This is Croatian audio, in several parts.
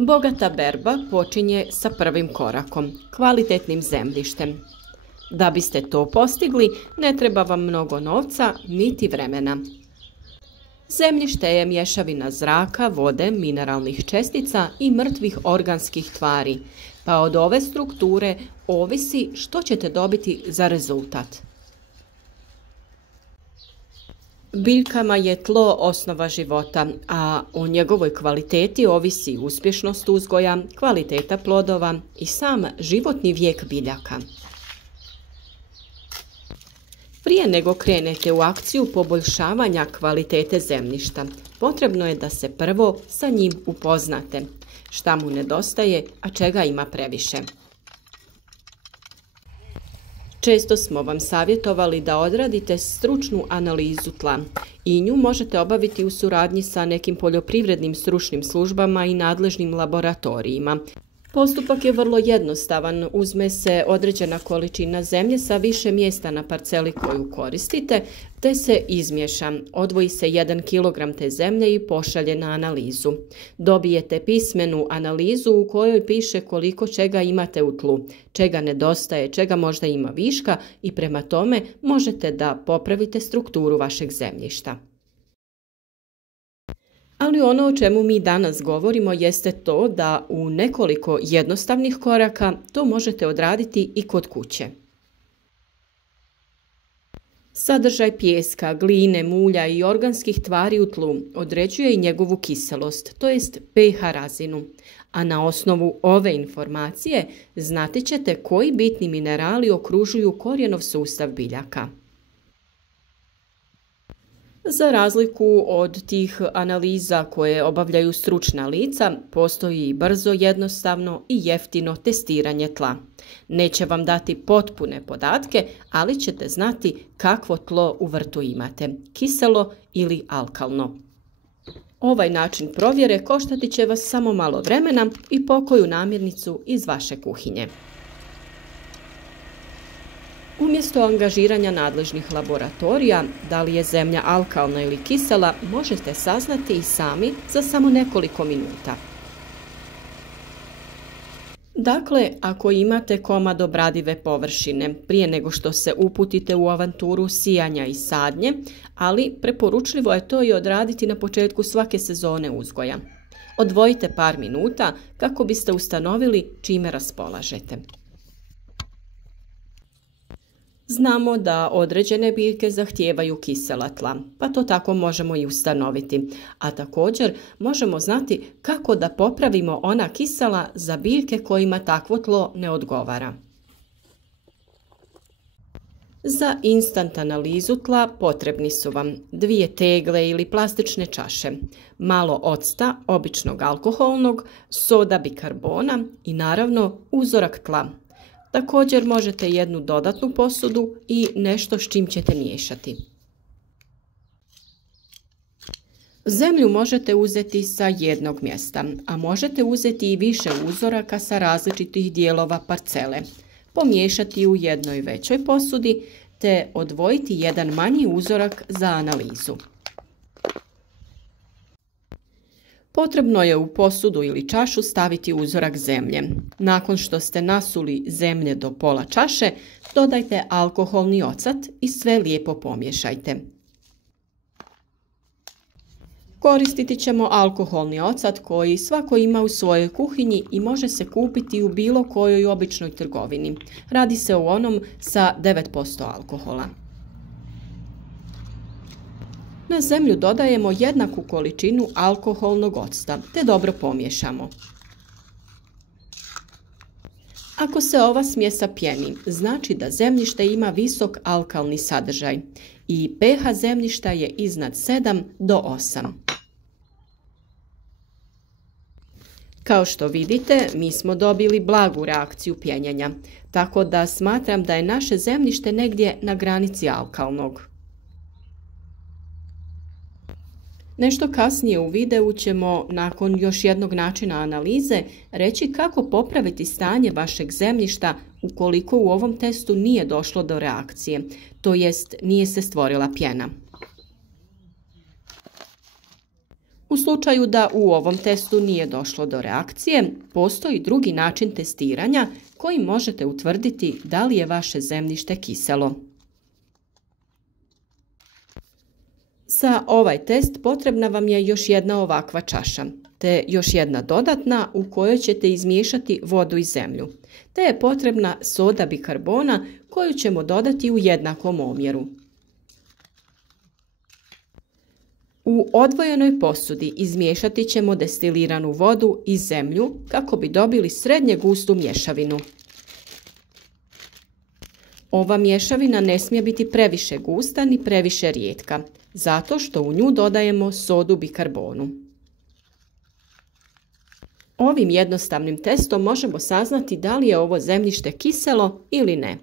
Bogata berba počinje sa prvim korakom, kvalitetnim zemljištem. Da biste to postigli, ne treba vam mnogo novca niti vremena. Zemljište je mješavina zraka, vode, mineralnih čestica i mrtvih organskih tvari, pa od ove strukture ovisi što ćete dobiti za rezultat. Biljkama je tlo osnova života, a o njegovoj kvaliteti ovisi uspješnost uzgoja, kvaliteta plodova i sam životni vijek biljaka. Prije nego krenete u akciju poboljšavanja kvalitete zemljišta, potrebno je da se prvo sa njim upoznate, šta mu nedostaje, a čega ima previše. Često smo vam savjetovali da odradite stručnu analizu tla i nju možete obaviti u suradnji sa nekim poljoprivrednim stručnim službama i nadležnim laboratorijima. Postupak je vrlo jednostavan, uzme se određena količina zemlje sa više mjesta na parceli koju koristite, te se izmiješa, odvoji se 1 kg te zemlje i pošalje na analizu. Dobijete pismenu analizu u kojoj piše koliko čega imate u tlu, čega nedostaje, čega možda ima viška i prema tome možete da popravite strukturu vašeg zemljišta. Ali ono o čemu mi danas govorimo jeste to da u nekoliko jednostavnih koraka to možete odraditi i kod kuće. Sadržaj pijeska, gline, mulja i organskih tvari u tlu određuje i njegovu kiselost, to jest pH razinu, a na osnovu ove informacije znati ćete koji bitni minerali okružuju korijenov sustav biljaka. Za razliku od tih analiza koje obavljaju stručna lica, postoji brzo, jednostavno i jeftino testiranje tla. Neće vam dati potpune podatke, ali ćete znati kakvo tlo u vrtu imate, kiselo ili alkalno. Ovaj način provjere koštati će vas samo malo vremena i pokoju namirnicu iz vaše kuhinje. Umjesto angažiranja nadležnih laboratorija, da li je zemlja alkalna ili kisela, možete saznati i sami za samo nekoliko minuta. Dakle, ako imate komad obradive površine, prije nego što se uputite u avanturu sijanja i sadnje, ali preporučljivo je to i odraditi na početku svake sezone uzgoja. Odvojite par minuta kako biste ustanovili čime raspolažete. Znamo da određene biljke zahtijevaju kisela tla, pa to tako možemo i ustanoviti, a također možemo znati kako da popravimo ona kisela za biljke kojima takvo tlo ne odgovara. Za instant analizu tla potrebni su vam 2 tegle ili plastične čaše, malo octa, običnog alkoholnog, soda bikarbona i naravno uzorak tla. Također možete jednu dodatnu posudu i nešto s čim ćete miješati. Zemlju možete uzeti sa jednog mjesta, a možete uzeti i više uzoraka sa različitih dijelova parcele, pomiješati u jednoj većoj posudi te odvojiti jedan manji uzorak za analizu. Potrebno je u posudu ili čašu staviti uzorak zemlje. Nakon što ste nasuli zemlje do pola čaše, dodajte alkoholni ocat i sve lijepo pomiješajte. Koristiti ćemo alkoholni ocat koji svako ima u svojoj kuhinji i može se kupiti u bilo kojoj običnoj trgovini. Radi se o onom sa 9% alkohola. Na zemlju dodajemo jednaku količinu alkoholnog octa te dobro pomiješamo. Ako se ova smjesa pjeni, znači da zemljište ima visok alkalni sadržaj i pH zemljišta je iznad 7 do 8. Kao što vidite, mi smo dobili blagu reakciju pjenjanja, tako da smatram da je naše zemljište negdje na granici alkalnog. Nešto kasnije u videu ćemo, nakon još jednog načina analize, reći kako popraviti stanje vašeg zemljišta ukoliko u ovom testu nije došlo do reakcije, to jest nije se stvorila pjena. U slučaju da u ovom testu nije došlo do reakcije, postoji drugi način testiranja kojim možete utvrditi da li je vaše zemljište kiselo. Za ovaj test potrebna vam je još jedna ovakva čaša, te još jedna dodatna u kojoj ćete izmiješati vodu i zemlju, te je potrebna soda bikarbona koju ćemo dodati u jednakom omjeru. U odvojenoj posudi izmiješati ćemo destiliranu vodu i zemlju kako bi dobili srednje gustu mješavinu. Ova mješavina ne smije biti previše gusta ni previše rijetka, zato što u nju dodajemo sodu bikarbonu. Ovim jednostavnim testom možemo saznati da li je ovo zemljište kiselo ili ne.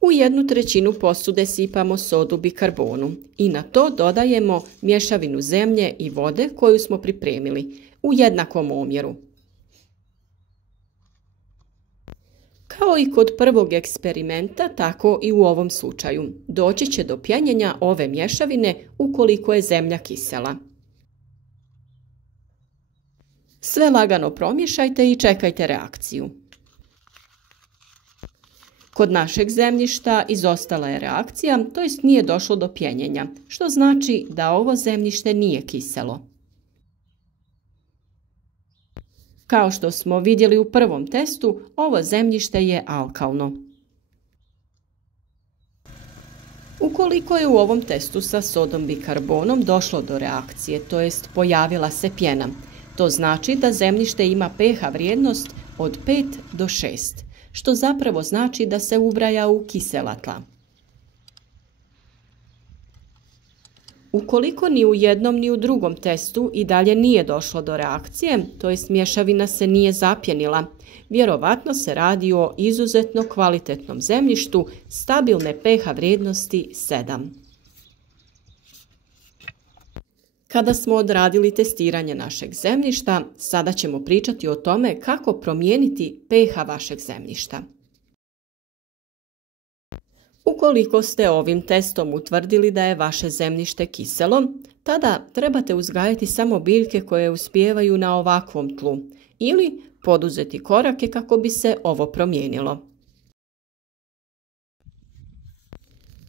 U 1/3 posude sipamo sodu bikarbonu i na to dodajemo mješavinu zemlje i vode koju smo pripremili u jednakom omjeru. Kao i kod prvog eksperimenta, tako i u ovom slučaju. Doći će do pjenjenja ove mješavine ukoliko je zemlja kisela. Sve lagano promješajte i čekajte reakciju. Kod našeg zemljišta izostala je reakcija, to jest nije došlo do pjenjenja, što znači da ovo zemljište nije kiselo. Kao što smo vidjeli u prvom testu, ovo zemljište je alkalno. Ukoliko je u ovom testu sa sodom bikarbonom došlo do reakcije, to jest pojavila se pjena, to znači da zemljište ima pH vrijednost od 5 do 6, što zapravo znači da se ubraja u kisela tla. Ukoliko ni u jednom ni u drugom testu i dalje nije došlo do reakcije, to jest mješavina se nije zapjenila, vjerovatno se radi o izuzetno kvalitetnom zemljištu stabilne pH vrijednosti 7. Kada smo odradili testiranje našeg zemljišta, sada ćemo pričati o tome kako promijeniti pH vašeg zemljišta. Ukoliko ste ovim testom utvrdili da je vaše zemljište kiselo, tada trebate uzgajati samo biljke koje uspijevaju na ovakvom tlu ili poduzeti korake kako bi se ovo promijenilo.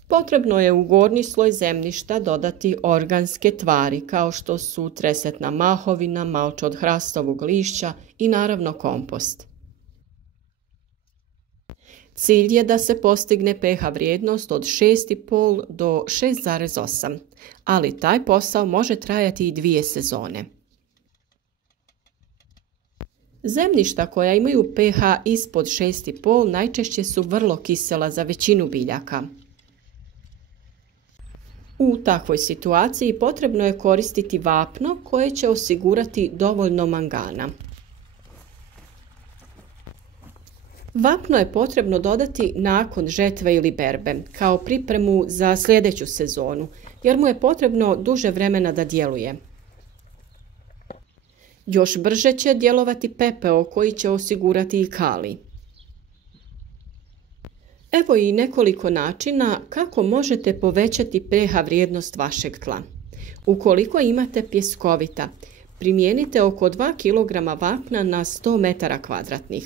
Potrebno je u gornji sloj zemljišta dodati organske tvari kao što su tresetna mahovina, malč od hrastovog lišća i naravno kompost. Cilj je da se postigne pH vrijednost od 6,5 do 6,8, ali taj posao može trajati i 2 sezone. Zemljišta koja imaju pH ispod 6,5 najčešće su vrlo kisela za većinu biljaka. U takvoj situaciji potrebno je koristiti vapno koje će osigurati dovoljno mangana. Vapno je potrebno dodati nakon žetve ili berbe, kao pripremu za sljedeću sezonu, jer mu je potrebno duže vremena da djeluje. Još brže će djelovati pepeo koji će osigurati i kalij. Evo i nekoliko načina kako možete povećati pH vrijednost vašeg tla. Ukoliko imate pjeskovita, primijenite oko 2 kg vapna na 100 m2.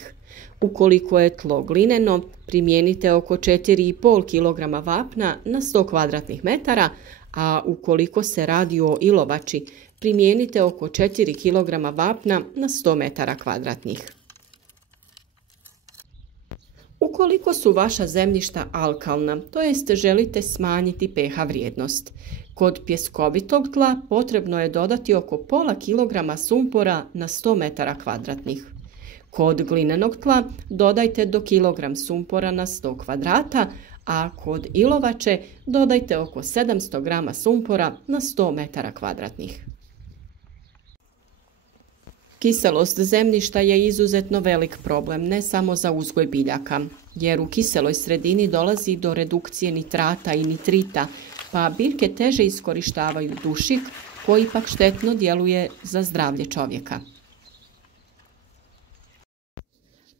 Ukoliko je tlo glineno, primijenite oko 4,5 kg vapna na 100 m2, a ukoliko se radi o ilovači, primijenite oko 4 kg vapna na 100 m2. Ukoliko su vaša zemljišta alkalna, to jest želite smanjiti pH vrijednost, kod pjeskovitog tla potrebno je dodati oko pola kilograma sumpora na 100 m2. Kod glinenog tla dodajte do kilogram sumpora na 100 kvadrata, a kod ilovače dodajte oko 700 g sumpora na 100 m2. Kiselost zemljišta je izuzetno velik problem, ne samo za uzgoj biljaka, jer u kiseloj sredini dolazi do redukcije nitrata i nitrita, pa biljke teže iskorištavaju dušik koji pak štetno djeluje za zdravlje čovjeka.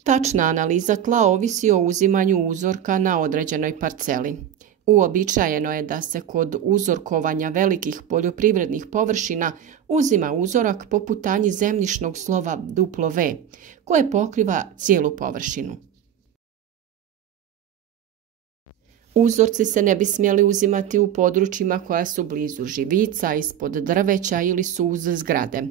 Tačna analiza tla ovisi o uzimanju uzorka na određenoj parceli. Uobičajeno je da se kod uzorkovanja velikih poljoprivrednih površina uzima uzorak po putanji zemljišnog slova W, koje pokriva cijelu površinu. Uzorci se ne bi smjeli uzimati u područjima koja su blizu živica, ispod drveća ili su uz zgrade.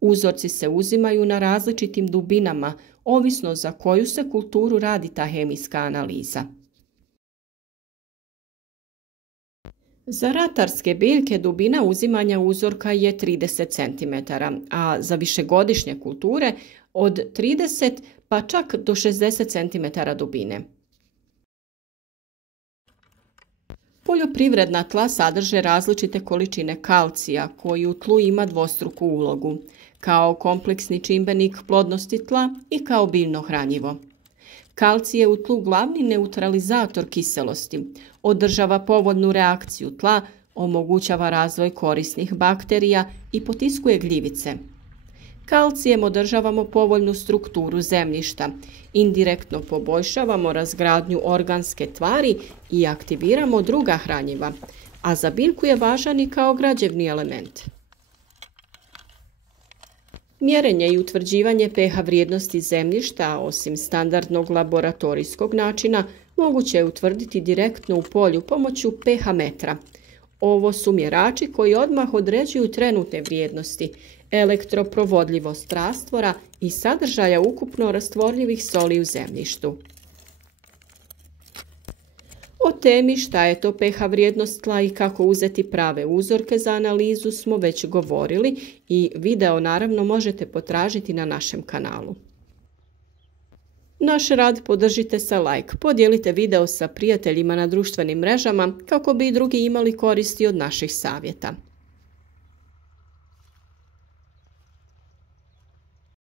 Uzorci se uzimaju na različitim dubinama, ovisno za koju se kulturu radi ta hemijska analiza. Za ratarske biljke dubina uzimanja uzorka je 30 cm, a za višegodišnje kulture od 30 pa čak do 60 cm dubine. Poljoprivredna tla sadrže različite količine kalcija koji u tlu ima dvostruku ulogu, kao kompleksni čimbenik plodnosti tla i kao biljno hranjivo. Kalcij je u tlu glavni neutralizator kiselosti, održava povoljnu reakciju tla, omogućava razvoj korisnih bakterija i potiskuje gljivice. Kalcijem održavamo povoljnu strukturu zemljišta, indirektno poboljšavamo razgradnju organske tvari i aktiviramo druga hranjiva, a za biljku je važan i kao građevni element. Mjerenje i utvrđivanje pH vrijednosti zemljišta, osim standardnog laboratorijskog načina, moguće je utvrditi direktno u polju pomoću pH metra. Ovo su mjerači koji odmah određuju trenutne vrijednosti, elektroprovodljivost rastvora i sadržaja ukupno rastvorljivih soli u zemljištu. O temi šta je to pH vrijednost tla i kako uzeti prave uzorke za analizu smo već govorili i video naravno možete potražiti na našem kanalu. Naš rad podržite sa like, podijelite video sa prijateljima na društvenim mrežama kako bi i drugi imali koristi od naših savjeta.